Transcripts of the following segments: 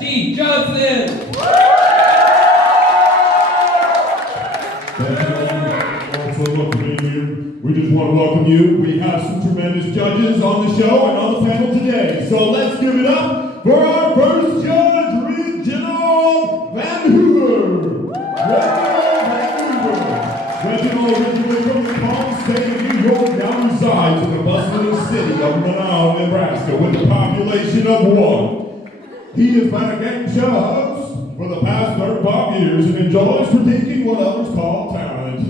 D. Joseph. Also welcoming you. We just want to welcome you. We have some tremendous judges on the show and on the panel today. So let's give it up for our first judge, Reginald Van Hoover. Reginald originally from the Palm State of New York, now resides in the bustling city of Manaus, Nebraska, with a population of 1. He has been a game show host for the past 35 years and enjoys critiquing what others call talent.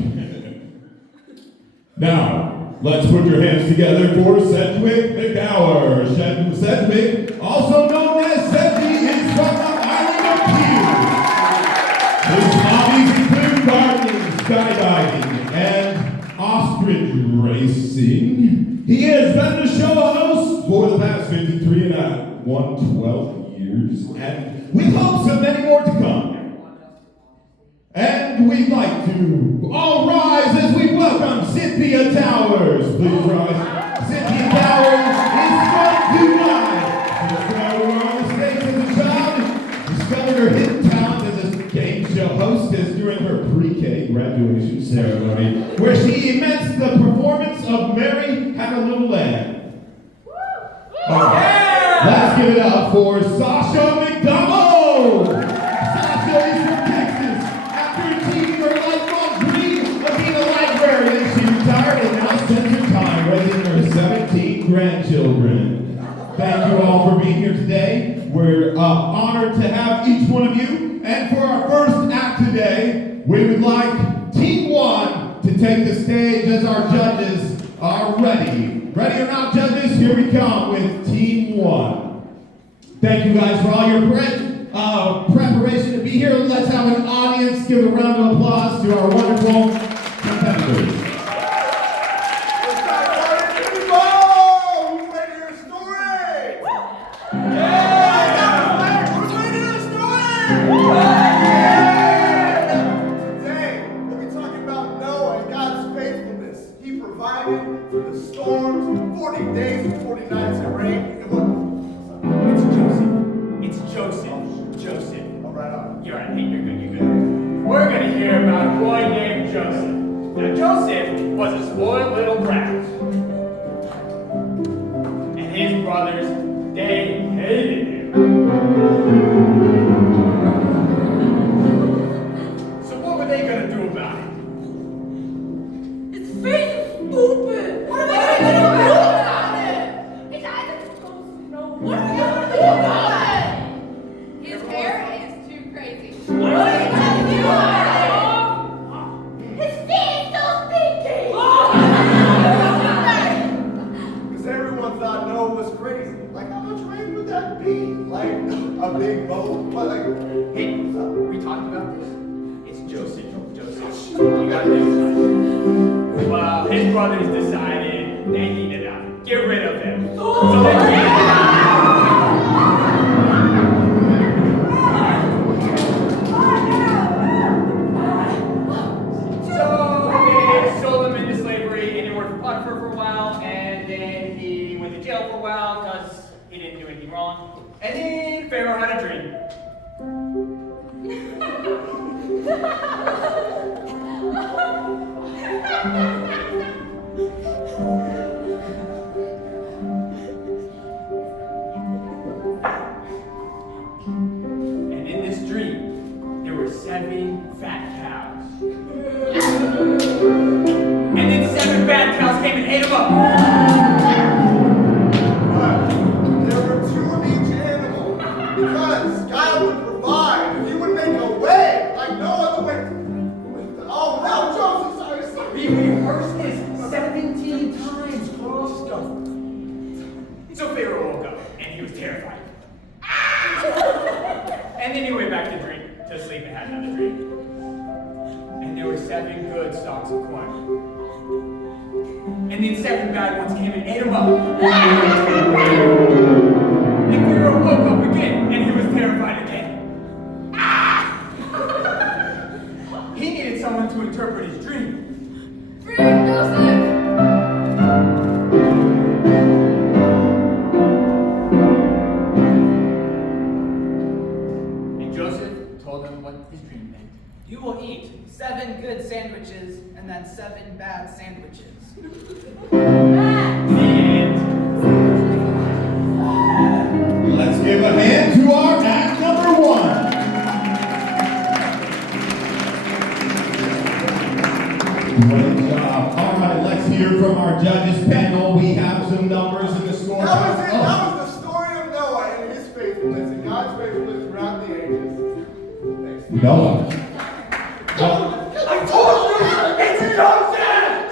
Now, let's put your hands together for Sedgwick McGower. Sedgwick, also known as Sedgy, is from the island of Keel. His hobbies include gardening, skydiving, and ostrich racing. He has been the show host for the past 53 and 112 years, and with hopes of many more to come. And we'd like to all rise as we welcome Cynthia Towers. Please rise. Cynthia Towers is from Dubai. She discovered on the stage as a child, discovered her hidden talent as a game show hostess during her pre-K graduation ceremony, where she immersed the performance of Mary Had a Little Lamb. Let's give it up for Sasha McDonald. Sasha is from Texas. After achieving her lifelong dream of being a librarian, she retired and now spends her time raising her 17 grandchildren. Thank you all for being here today. We're honored to have each one of you. And for our first act today, we would like Team 1 to take the stage as our judges are ready. Ready or not, judges? Here we come with Team 1. Thank you guys for all your preparation to be here. Let's have an audience give a round of applause to our wonderful competitors. Joseph told him what his dream meant. You will eat 7 good sandwiches and then 7 bad sandwiches. Let's give a hand to our act number 1. Great job. All right, let's hear from our judges panel. We have some numbers in the score. That was it. That was the story of Noah and his faithfulness and God's faithfulness throughout the ages. Thanks. Noah. I told you! It's Joseph!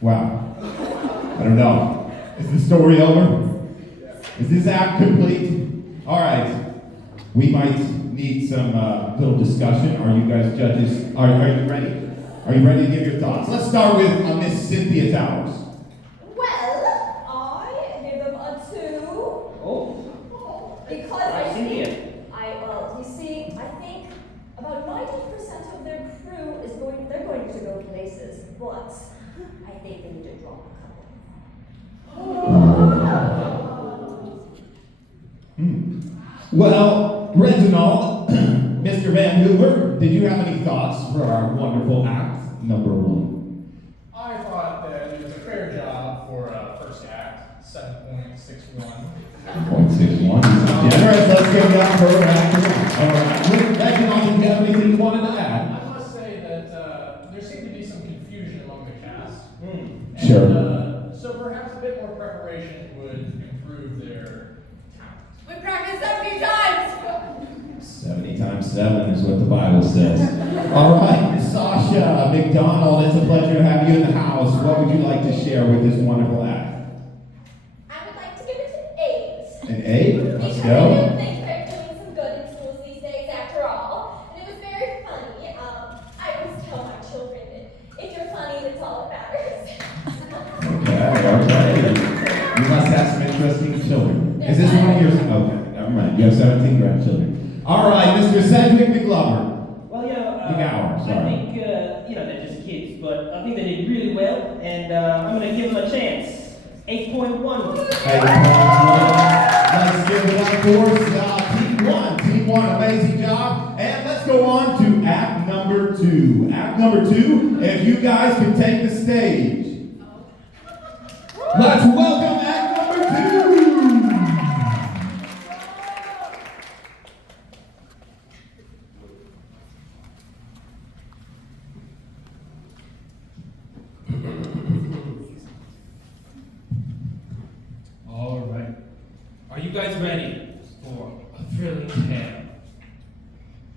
Wow. I don't know. Is the story over? Is this act complete? All right. We might need some little discussion. Are you guys judges? Are you ready? Are you ready to give your thoughts? Let's start with Miss Cynthia Towers. Well, I give them a 2. Oh, Because I Cynthia. think, you see, I think about 90% of their crew they're going to go places, but I think they need to drop a couple. Well, Reginald, Mr. Van Hoover, did you have any thoughts for our wonderful act number 1? I thought that it was a fair job for first act, 7.61. 0.61. Generous. Let's give it up for act 1. All right. Reginald, did you have anything you wanted to add? I must say that there seemed to be some confusion among the cast. And, Sure. So perhaps a bit more preparation would improve their talent. We practiced 70 times! 70 times 7 is what the Bible says. All right, Sasha McDonald, it's a pleasure to have you in the house. What would you like to share with this wonderful act? I would like to give it an 8. An 8? Let's Because I go. do think they're doing some good in schools these days after all. And it was very funny. I always tell my children that if you're funny, that's all that matters. Okay. You must have some interesting children. Is this one of yours? Okay, never mind. You have 17 grandchildren. All right, Mr. Cedric McGlover. Well, McGowan, sorry. I think, they're just kids, but I think they did really well, and I'm going to give them a chance. 8.1. Hey, let's give it up for Team 1. Team 1, amazing job. And let's go on to act number 2. Act number 2, if you guys can take the stage. Let's welcome act number 2. All right. Are you guys ready for a thrilling tale?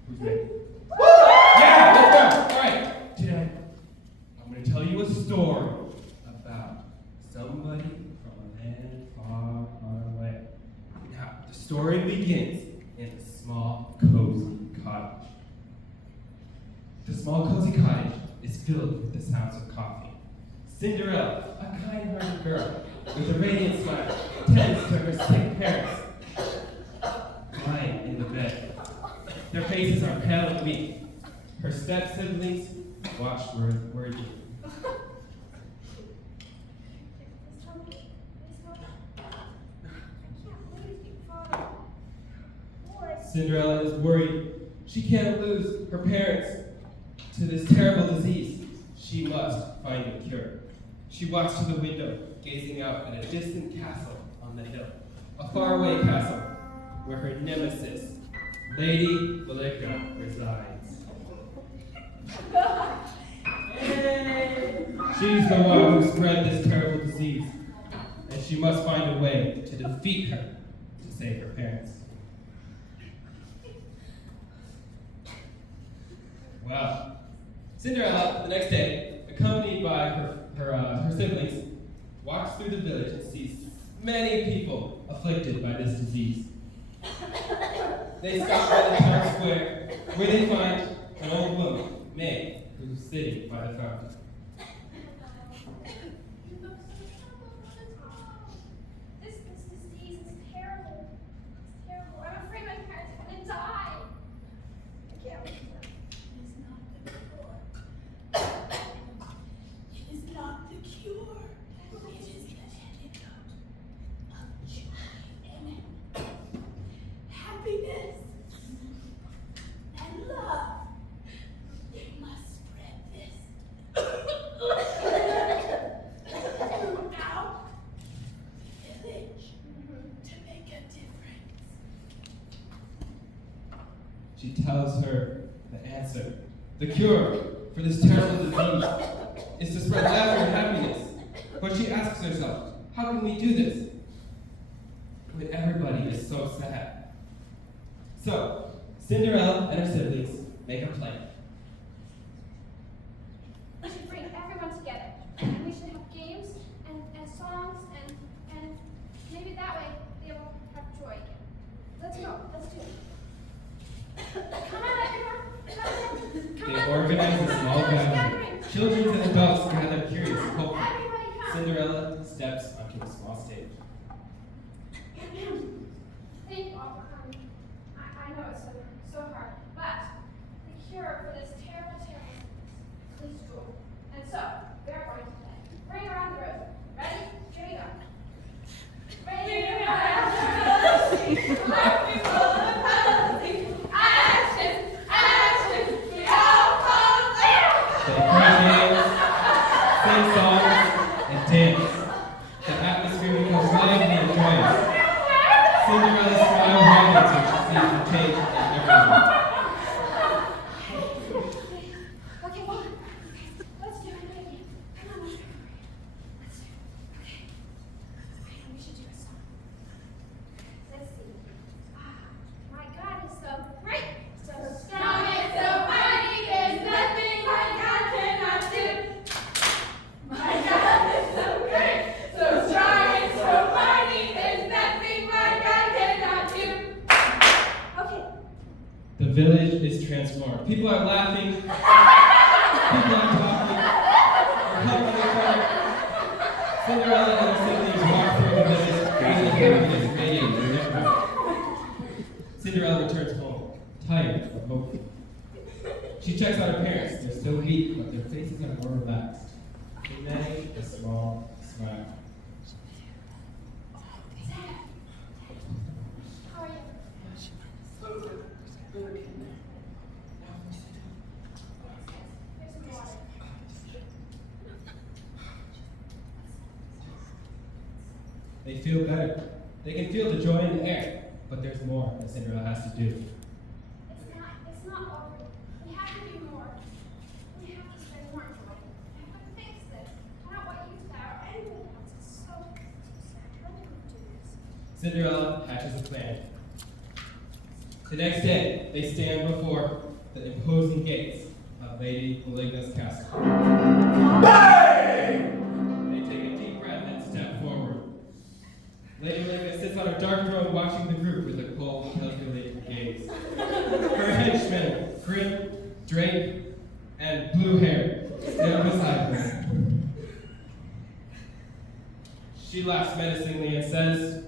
Who's ready? Yeah, let's go. All right. Today, I'm going to tell you a story about somebody from a land far, far away. Now, the story begins in a small, cozy cottage. The small, cozy cottage is filled with the sounds of coffee. Cinderella, a kind-hearted girl with a radiant smile, tends to her sick parents, lying in the bed. Their faces are pale and weak. Her step-siblings watch worriedly. Cinderella is worried. She can't lose her parents to this terrible disease. She must find a cure. She walks to the window, gazing out at a distant castle on the hill. A faraway castle where her nemesis, Lady Bellica, resides. She's the one who spread this terrible disease, and she must find a way to defeat her to save her parents. Well, Cinderella, the next day, accompanied by her siblings, walks through the village and sees many people afflicted by this disease. They stop by the town square, where they find an old woman, May, who's sitting by the fountain. You look so troubled all the time. This disease is terrible. It's terrible. I'm afraid my parents are gonna die. I can't wait for it. It is not the cure. It is not the cure. It is the antidote of joy. Amen. She tells her the answer, the cure for this terrible disease is to spread laughter and happiness. But she asks herself, how can we do this when everybody is so sad? So, Cinderella and her siblings make a plan. We should bring everyone together. And we should have games and songs and maybe that way they will have joy again. Let's go. Let's do it. Come on, everyone. Come on. They organize a small gathering. Children and adults gather curious, hopeful. Everybody come. Cinderella steps onto a small stage. Thank you all for coming. I know it's so hard, but the cure for this terrible disease is school. And so, we are going to play. Bring around the room. Ready? Here we go. Ready? Action! Action! We all follow there! They play games, sing songs, and dance. The atmosphere becomes lively and joyous. Cinderella smiles brightly as she sees the change in everyone. Okay, well, let's do it again. Come on, let's do it. Okay. We should do a song. Let's see. My God is so great, so strong and so mighty. There's nothing my God cannot do. My God is so great, so strong and so mighty. There's nothing my God cannot do. Okay. The village is transformed. People are laughing. People are talking. They're hugging each other. Cinderella and her siblings walk through the village, feeling the happiness radiating from everyone. Cinderella returns home, tired but hopeful. She checks on her parents. They're still weak, but their faces are more relaxed. They manage a small smile. How are you? Here's some water. They feel better. They can feel the joy in the air, but there's more that Cinderella has to do. It's not over. We have to do more. We have to spread more joy. We have to fix this. I don't want you to die or anyone else. It's so sad. When do we do this? Cinderella hatches a plan. The next day, they stand before the imposing gates of Lady Maligna's castle. They take a deep breath and step forward. Lady Maligna sits on her dark throne watching the group with a cold, calculating gaze. Her henchmen, Grim, Drake, and Blue Hair, stand beside her. She laughs menacingly and says,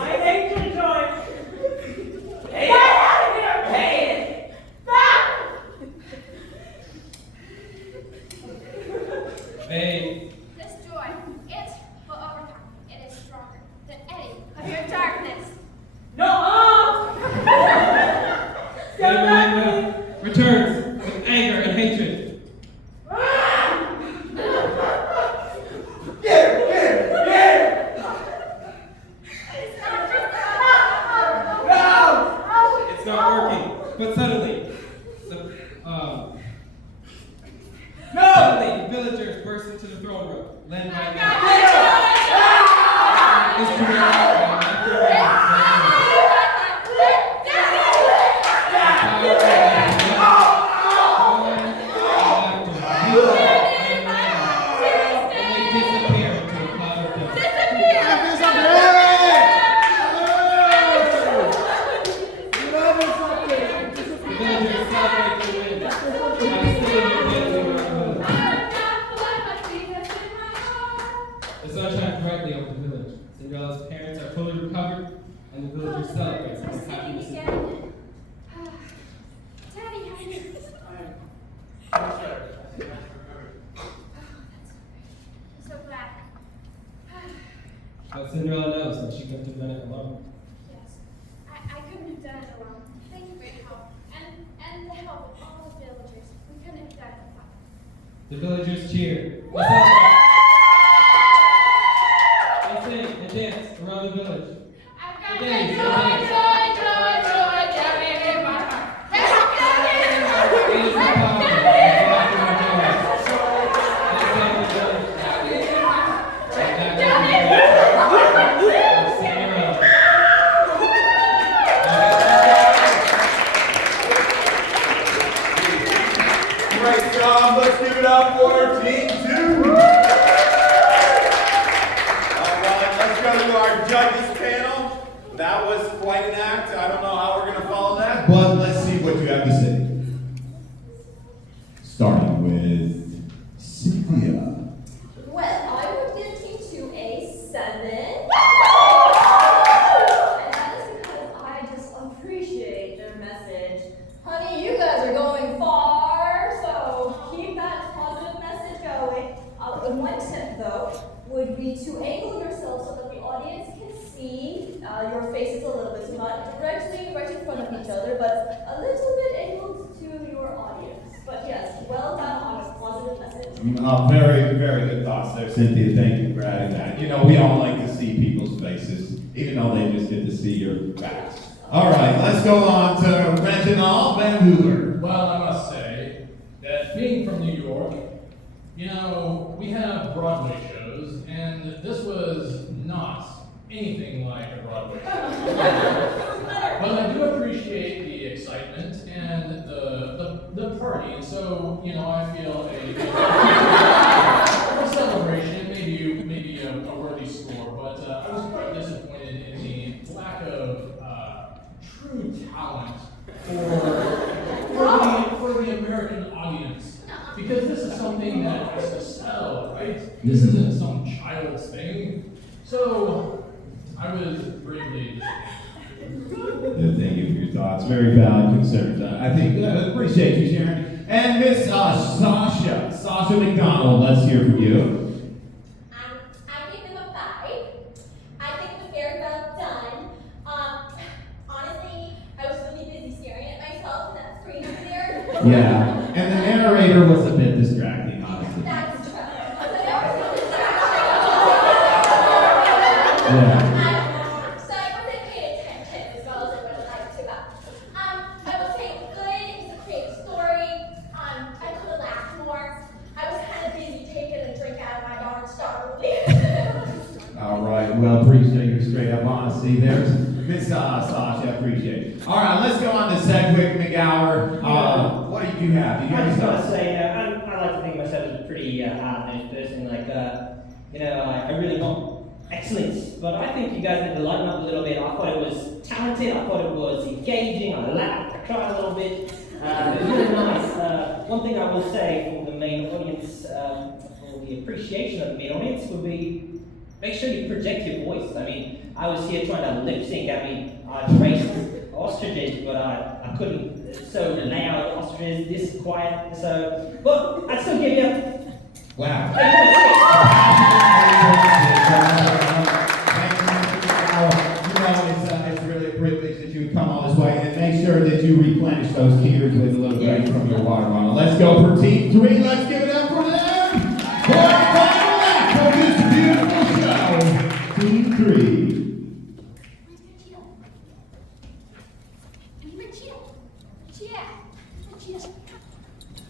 I hate to join. Hey, out of here, pay it. They This joy, it will overcome. It is stronger than any of your darkness. No, Lady Maligna returns with anger and hatred. It's not just It's not working, but suddenly, suddenly, villagers burst into the throne room, led by disappear into a cloud of dust. The villagers celebrate the win by singing and dancing around the village. The sun shines brightly over the village. Cinderella's parents are fully recovered, and the villagers celebrate with happiness and joy. Daddy, how are you? I'm so glad. But Cinderella knows that she couldn't have done it alone. Yes, I couldn't have done it alone. Thank you for your help. And the help of all the villagers. We couldn't have done it without them. The villagers cheer. They celebrate. up for Team 2. Alright, let's go to our judges panel. That was quite an act. I don't know how we're going to follow that. But let's see what you have to say. Starting with Cynthia. Well, I would give Team 2 a 7. And that is because I just appreciate their message. Honey, you guys are going far, so keep that positive message going. One tip, though, would be to angle yourself so that the audience can see your faces a little bit. So not directly right in front of each other, but a little bit angled to your audience. But yes, well done on a positive message. Very, very good thoughts there, Cynthia. Thank you for adding that. You know, we all like to see people's faces, even though they just get to see your backs. All right, let's go on to Reginald Van Hoover. Well, I must say that being from New York, you know, we have Broadway shows, and this was not anything like a Broadway show. But I do appreciate the excitement and the party, and so, you know, I feel a celebration, maybe a worthy score, but I was quite disappointed in the lack of true talent for the American audience, because this is something that has to sell, right? This isn't some child's thing. So I was gravely disappointed. Thank you for your thoughts. Very valid concerns. I think appreciate you sharing. And Miss Sasha McDonald, let's hear from you. I give them a 5. I think it was very well done. Honestly, I was really busy staring at myself in that screen over there. Yeah, and the narrator was a bit distracting, honestly. That's true. Yeah. So I wasn't paying attention as well as I would have liked to. I will say it was good. It was a creative story. I could have laughed more. I was kind of busy taking a drink out of my darn Starly. All right, well, appreciate your straight up honesty. There's Miss Sasha, appreciate it. All right, let's go on to Sedgwick McGower. What do you have? Do you I have just any want to thoughts? say, I like to think of myself as a pretty hard-nosed person. Like, you know, I really want excellence, but I think you guys need to lighten up a little bit. I thought it was talented. I thought it was engaging. I laughed. I cried a little bit. It was really nice. One thing I will say for the main audience, for the appreciation of the main audience, would be make sure you project your voice. I mean, I was here trying to lip sync. I mean, I raced ostriches, but I couldn't. So loud ostriches, this quiet. So, but I'd still give you Wow. 8.6. You know, it's really a privilege that you would come all this way, and make sure that you replenish those tears with a little drink from your water bottle. Let's go for Team 3. Let's give it up for them. For our final act of this beautiful show, Team 3.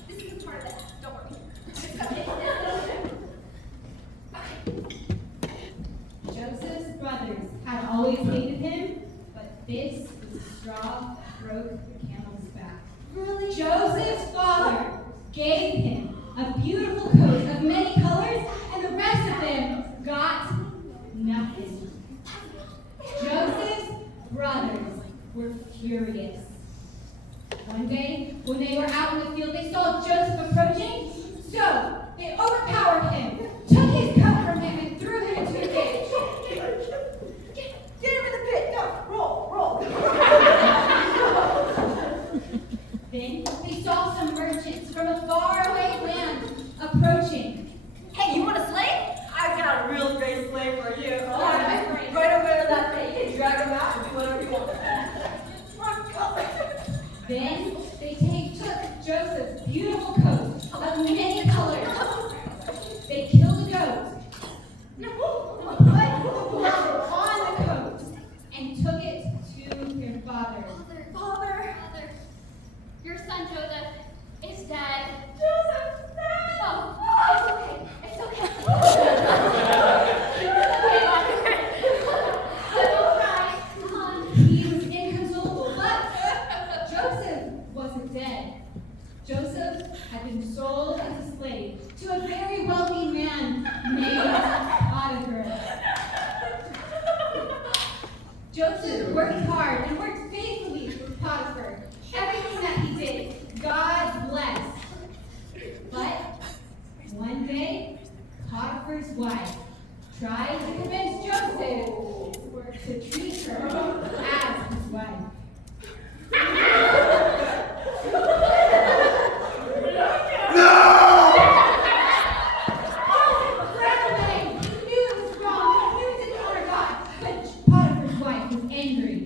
This is a part of it. Don't worry. Joseph's brothers had always hated him, but this was the straw that broke the camel's back. Really? Joseph's father gave him a beautiful coat of many colors, and the rest of them got nothing. Joseph's brothers were furious. One day, when they were out in the field, they saw Joseph approaching, so they overpowered him, took his coat from him, and threw him into a cage. Get him in the pit. Go. Roll. Then they saw some merchants from a faraway land approaching. Hey, you want a slave? I've got a real great slave for you. Right over to that pit. You can drag him out and do whatever you want. Then they took Joseph's beautiful coat of many colors. They killed a goat, put blubber on the coat, and took it to their father. Father, your son Joseph is dead. Joseph, Oh, Potiphar's wife tried to convince Joseph to treat her as his wife. Joseph ran away. He knew it was wrong. He knew it didn't honor God. But Potiphar's wife was angry.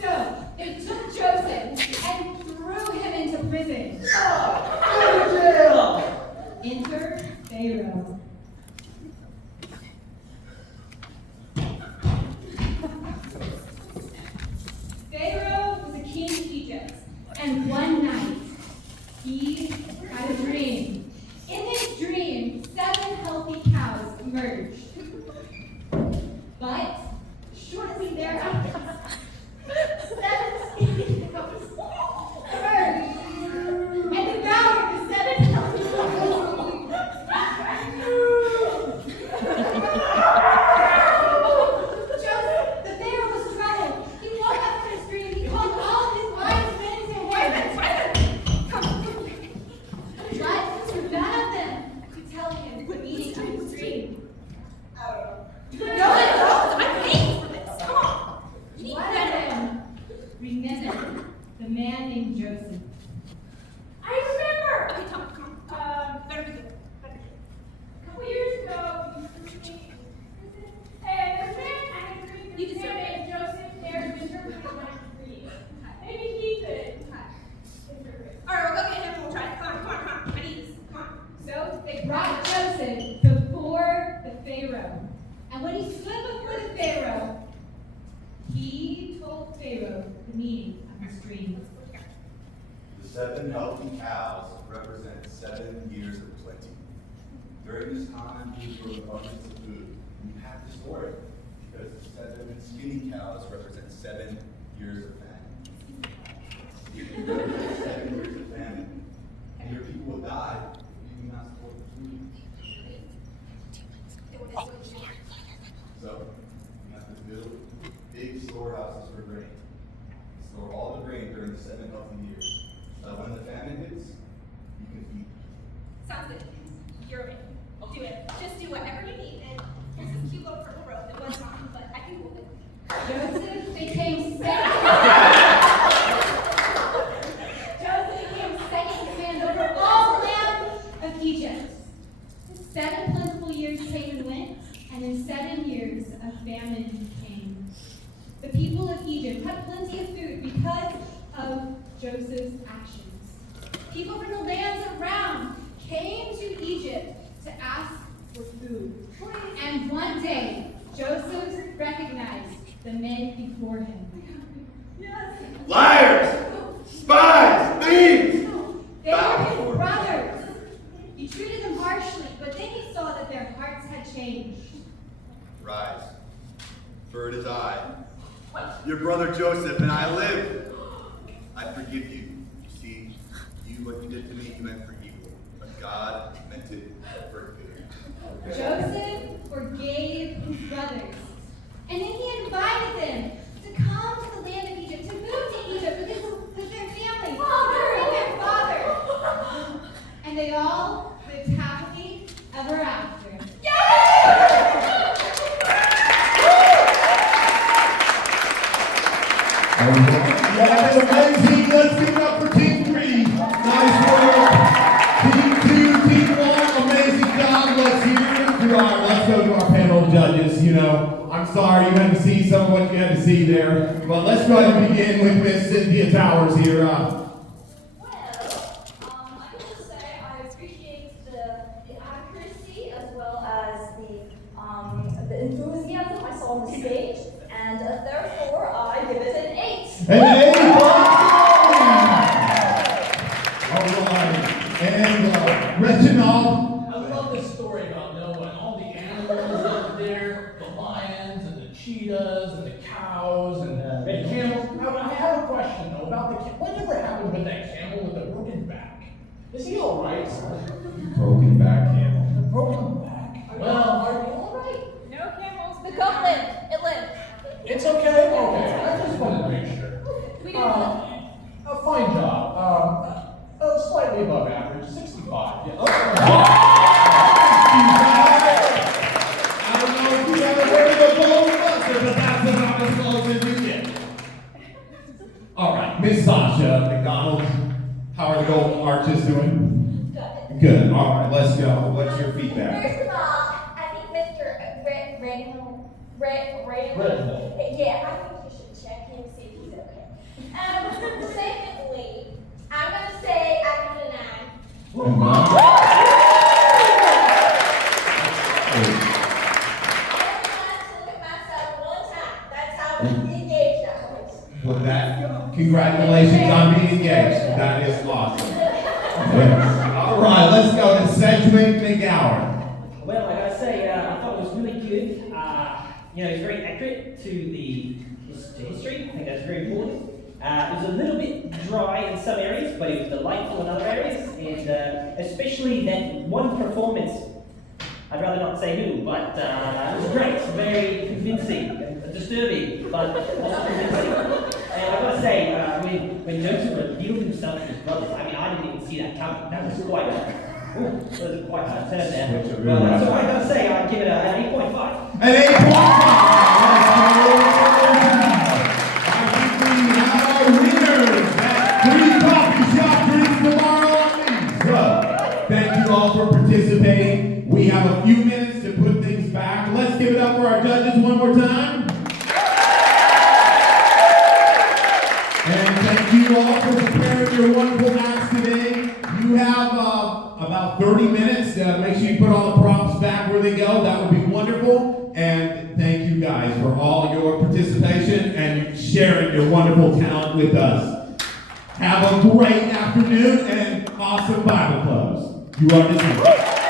So they took Joseph and threw him into prison. Enter Pharaoh. Pharaoh was a king of Egypt, and one night he had a dream. In his dream, 7 healthy cows emerged. But shortly thereafter, 7 skinny cows emerged and devoured the 7 healthy Joseph, the Pharaoh was troubled. He woke up from his dream. He called all of his wise men to him. But none of them could tell him the meaning of his dream. One of them remembered the man named Joseph. I remember! Okay, come on. Better be good. A couple years ago, and the man I had dreamed of his name named Joseph dared to interpret my dream. Maybe he could interpret. Alright, we'll go get him and we'll try it. Come on. I need this. Come on. So they brought Joseph before the Pharaoh. And when he stood before the Pharaoh, he told Pharaoh the meaning of his dream. The 7 healthy cows represent 7 years of plenty. During this time, there were abundance of food. And you have to store it because the 7 skinny cows represent 7 years of famine. You represent 7 years of famine, and your people will die if you do not store the food. So, you have to build big storehouses for grain. Store all the grain during the 7 healthy years. So when the famine hits, you can feed them. Sounds good. You're right. I'll do it. Just do whatever you need. And here's this cute little purple robe. It was mine, but I can move it. Joseph became second command over all the land of Egypt. 7 plentiful years came and went, and in 7 years a famine came. The people of Egypt had plenty of food because of Joseph's actions. People from the lands around came to Egypt to ask for food. And one day, Joseph recognized the men before him. Liars! Spies! Thieves! They were his brothers. He treated them harshly, but then he saw that their hearts had changed. Rise, for it is I, your brother Joseph, and I live. I forgive you. You see, what you did to me, you meant for evil, but God meant it for good. Joseph forgave his brothers, and then he invited them to come to the land of Egypt, to move to Egypt with their family, with their father. And they all lived happily ever after. That was amazing. Let's give it up for Team 3. Nice work. Team 2, Team 1, amazing job. Let's go to our panel of judges. I'm sorry you had to see some of what you had to see there. But let's go ahead and begin with Miss Cynthia Towers here. I can just say I appreciate the accuracy as well as the enthusiasm I saw on the stage, and therefore I give it an 8. An 8. All right. And Reginald. I love this story about Noah and all the animals out there, the lions and the cheetahs and the cows and the camels. I have a question though about the camel. Whatever happened with that camel with the broken back? Is he all right? Broken back camel. The broken back. Well, Are you all right? No camels. The goat lived. It lived. It's okay? Okay, I just wanted to make sure. We got A fine job. Slightly above average, 65. Yes. I don't know if you ever heard of a gold buster, but that's about as close as you get. All right, Miss Sasha McDonald, how are the Golden Arches doing? Good. Good. All right, let's go. What's your feedback? First of all, I think Mr. Reynolds, Reynolds. yeah, I think you should check him, see if he's okay. Secondly, I'm gonna say I give it a 9. I only have to look at myself one time. That's how engaged I was. Well, that, congratulations on being engaged. That is awesome. Yes. All right, let's go to Sedgwick McGowan. Well, like I say, I thought it was really good. It's very accurate to the history. I think that's very important. It was a little bit dry in some areas, but it was delightful in other areas, and especially that one performance. I'd rather not say who, but it was great, very convincing, and disturbing, but also convincing. And I gotta say, when Joseph revealed himself to his brothers, I mean, I didn't even see that coming. That was quite a turn there. So I gotta say, I'd give it an 8.5. An 8.5. I think we have our winners at 3 coffee shop drinks tomorrow on Leeds. So, thank you all for participating. We have a few minutes to put things back. Let's give it up for our judges one more time. And thank you all for preparing your wonderful acts today. You have about 30 minutes. Make sure you put all the props back where they go. That would be wonderful. And thank you guys for all your participation and sharing your wonderful talent with us. Have a great afternoon and awesome Bible clubs. You are dismissed.